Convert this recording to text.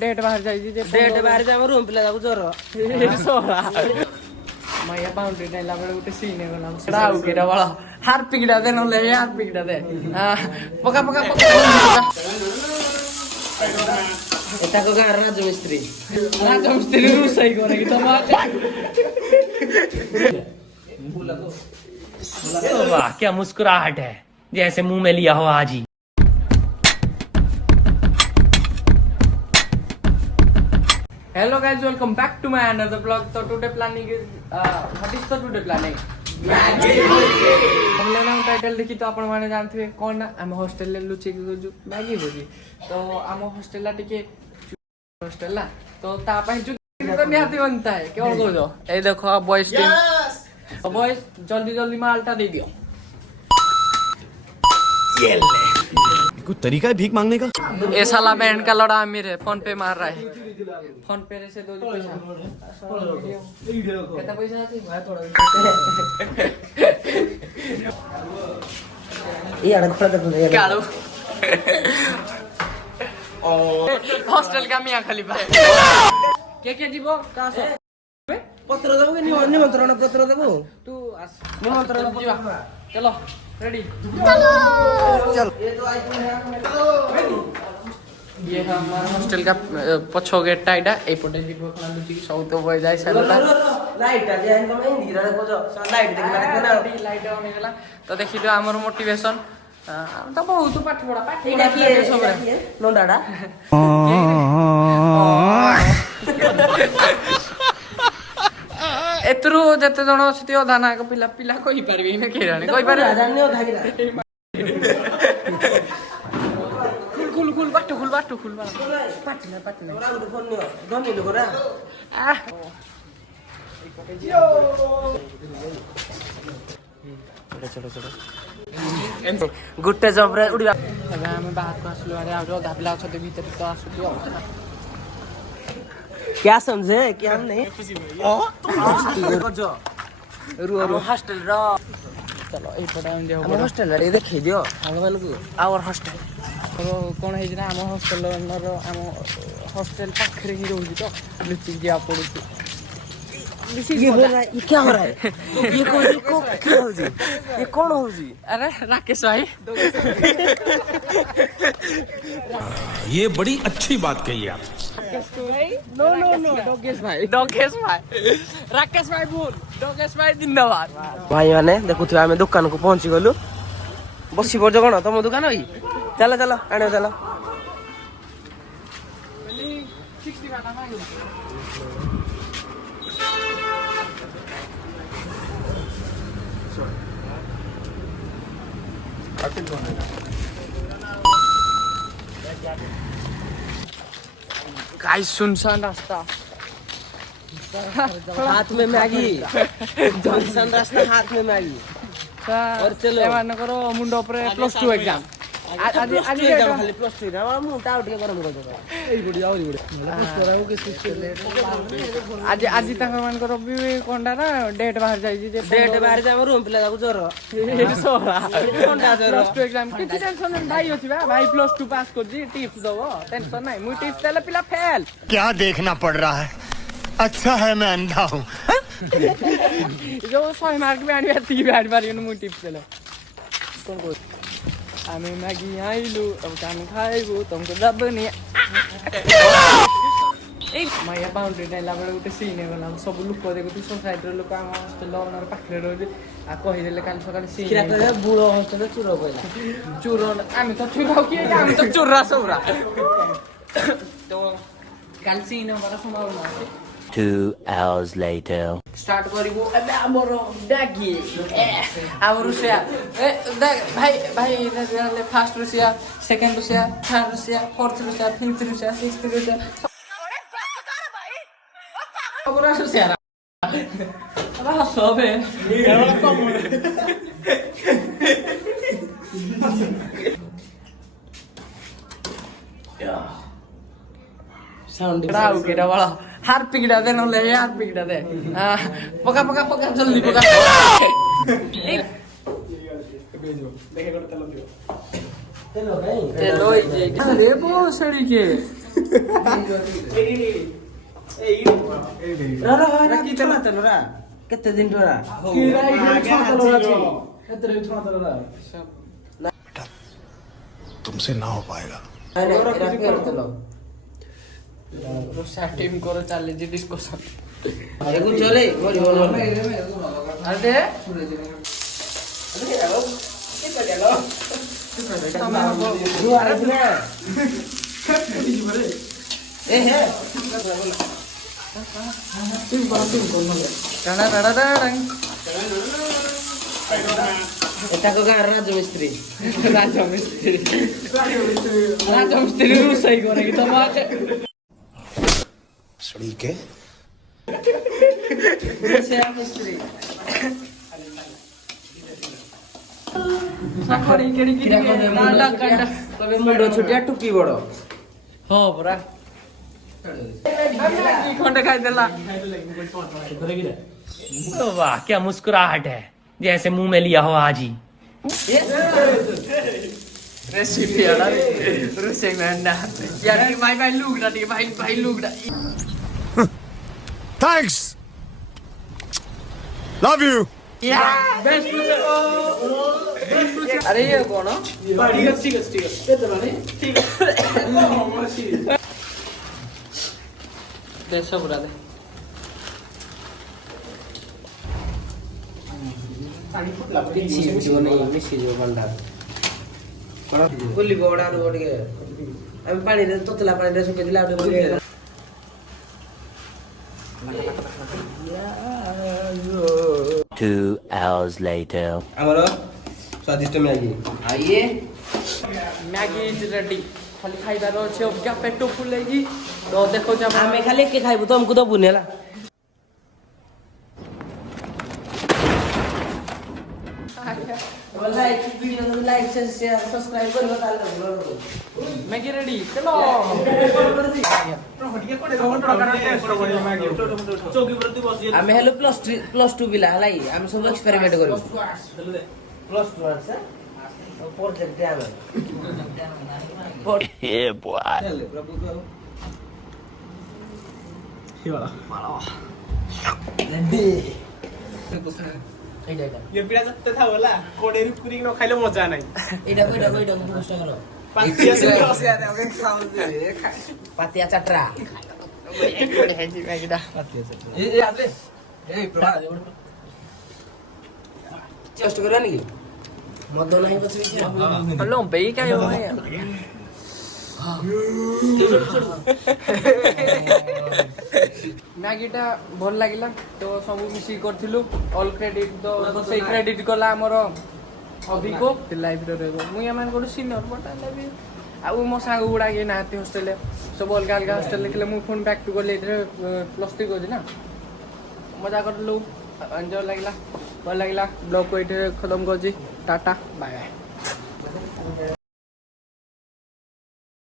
Date बाहर जाई date बाहर जा रूम पिला जाको जोर माया बाउंड्री नेला बेले उठे सीने गला सडाउ केडा वाला हार पिगडा दे न ले हार पिगडा दे पका पका पका एता को गार राजमिस्त्री रुसाई करे कि तमा वाह क्या मुस्कुराहट है, जैसे मुंह में लिया हो आज ही। Hello guys, welcome back to my another vlog. So today planning is what is the today planning? हमने ना टाइटल देखी तो आपण माने जानथे कोन ना हम हॉस्टल ले लुचे के जो मैगी भोजी तो हम हॉस्टल ला टिके हॉस्टल ला तो ता पय जो तो निहाती बनता है केवल को दो ए देखो बॉयज टीम बॉयज जल्दी जल्दी मालटा दे दियो ये ले कुछ तरीका है भीख मांगने का। ये साला बैंड का लड़ा अमीर है, फोन पे मार रहा है। फोन पे से दो पैसा कितना पैसा आती है थोड़ा ये अड़ खड़ा कर दे क्या लो हॉस्टल का मियां खलीफा के जीवो का सो पत्र देबो कि निमंत्रण पत्र देबो तू निमंत्रण जीवा चलो रेडी चल ये तो आईफोन है ये हमारा हॉस्टल का पछो गेट टाइडा ए पटे जीवो खला लुची की सब तो बय जाय साला लाइट आ जाए हम हिंदी रे को लाइट देख माने कोना लाइट ऑन गेला तो देखि दो हमर मोटिवेशन तो बहुत पाठ पढा एटा की सब रे नोडाडा एतरु जते जण अछि अधा ना के पिला पिला कहि परबी ने केराने कहि पारे जान्ने अधा की खुल बाटो खुल पाटना ओरा गुड फोन नियो धनी लोग रा चलो गुट्टे जब रे उड़ी हम बाहर को आसलो अरे आ अधा पिला छ भीतर तो आसु क्या समझे क्या हम नहीं ओ जो रू हॉस्टल रो चलो ए पटा हम देहो हम हॉस्टल रे देखि दियो भगवान को आवर हॉस्टल कोन है ना हम हॉस्टल रो हम हॉस्टल पाखरे ही रहू तो लुचि जा पड़ू ये हो रहा है ये क्या हो रहा है ये को क्या हो जी ये कौन हो जी अरे राकेश भाई ये बड़ी अच्छी बात कही आप। नो डोगेश भाई राकेश भाई बोल डोगेश भाई जिंदाबाद भाई माने देखुथिबा हमें दुकान को पहुंची गलु बसी पड़ कोन तुम दुकान होई चलो चलो आने चलो गाइस सुनसान रास्ता हाथ में मैगी जॉनसन रास्ता हाथ में मैगी और चलो एमान करो मुंडो ऊपर +2 एग्जाम आज एग्जाम खाली +2 ना मुंडा उठ के गरम कर दो एई गुडी आवली गुडी पुश कराओ के स्विच कर ले आज तक मान करो भी कोंडा ना डेट बाहर जाई जे डेट बाहर जा रूम पिला जाको जोर कोंडा जोर +2 एग्जाम किछि टेंशन नहीं भाई होछि भाई +2 पास कर जी टिप्स दबो टेंशन नहीं मु टिप्स देले पिला फेल क्या देखना पड़ रहा है, अच्छा है मैं अंधा हूँ। जो 100 मार्क में आनी 30 बैठ मारी मु टिप्स देले कोन को हमें मैगी आइलु अब काम खाइबु तुमको दबनी माया बाउंड्री नेला बेले उठे सीने गला सब लोक देखु तू सोसाइटी रो लोक हम हॉस्टल ओनर पाखरे रोज आ कहि देले काल सकाल सीने किरा बुड़ो हॉस्टल चुरो पहिला चुरो आमी तो चुराओ कि आमी तो चुरा सौरा तो काल सीने हमारा संभावना है 2 hours later. स्टार्ट करिबो एबे हमरो डागी आ रुसिया ए भाई ले फर्स्ट रुसिया सेकंड रुसिया थर्ड रुसिया फोर्थ रुसिया फिफ्थ रुसिया सिक्स्थ रुसिया अबरा रुसिया अब हसबे साउंड राउ केडा वाला हार पिगडा दे न ले हार पिगडा दे पका जल्दी पका तेलो भाई तेलो जे अरे बो सड़ी के କେତେ ଦିନ ରା तुमसे ना हो पाएगा। ରୋଷା ଟିମ୍ କର ଚାଲିଛି ଡିସ୍କସନ୍। ଚଲେ ଆରେ ତାଙ୍କ ଗାଁ ରାଜମିସ୍ତ୍ରୀ ରାଜମିସ୍ତ୍ରୀ ରୋଷେଇ କରେ କି ତମ सड़ी के ମିସ୍ତ୍ରୀ ମୁଣ୍ଡ ଛୋଟିଆ ଟୁପି ବଡ ହଁ ପରା ଖଣ୍ଡେ ଖାଇଦେଲା। तो वाह क्या मुस्कुराहट है जैसे मुंह में लिया हो आज ही। रेसिपी है ना रोषेई में अंडा यार भाई भाई लुगड़ा ठीक भाई भाई लुगड़ा थैंक्स लव यू अरे ये कौन देश पूरा दे ମିଶିଯିବ ଭଣ୍ଡା ବୁଲିବ ବଡା ଟିକେ ଆମେ ପାଣିରେ ତତଲା ପାଣିରେ ଶୁଖେଇଥିଲେ ଆଉ ଟିକେ ବୁଲିବା। 2 hours later. ଆମର ସ୍ୱାଦିଷ୍ଟ Maggi IA Maggi is ready खाली खाइबार अच्छे अबिका पेट फुलेगी तो देखो जब ଆମେ ଖାଲି ଏକେ ଖାଇବୁ ତମକୁ ଦବୁନି ହେଲା। ଲାଇକ୍ ସେୟାର ସବସ୍କ୍ରାଇବ କରିବ ତାହେଲେ मैगी रेडी चलो ଆମେ ହେଲୁ +2 ପିଲା ହେଲା ଆମେ ସବୁ ଏକ୍ସପେରିମେଣ୍ଟ କରିବୁ +2 ଆଚ୍ଛା ପ୍ରୋଜେକ୍ଟ ଆମେ Yeah, boy. ये पिला जत्ते था होला कोडे रि पुरी न खाइले मजा नै ଏଇଟା କଷ୍ଟ କର पातिया से रसिया दे ओके खाऊ दे ପାତିଆ ଚାଟ୍ରା मैगी दा ଟେଷ୍ଟ କରିବା ନି କି ମଦ ନାହିଁ ପଛରେ हेलो बेई क्या हो है मैगीटा भल लगिला तो सब मिसी करथिलु ऑल क्रेडिट तो से क्रेडिट कला हमर हबी को लाइव रे रहबो मु यमान को सीनियर बट भी आ मो सांग गुडा के नाते हॉस्टल सब अलग अलग हॉस्टल लिखले मु फोन बैक टू गले +3 को ना मजा करलु एंजॉय लगिला भल लगिला ब्लॉग को इथे खत्म कर जी टाटा बाय बाय।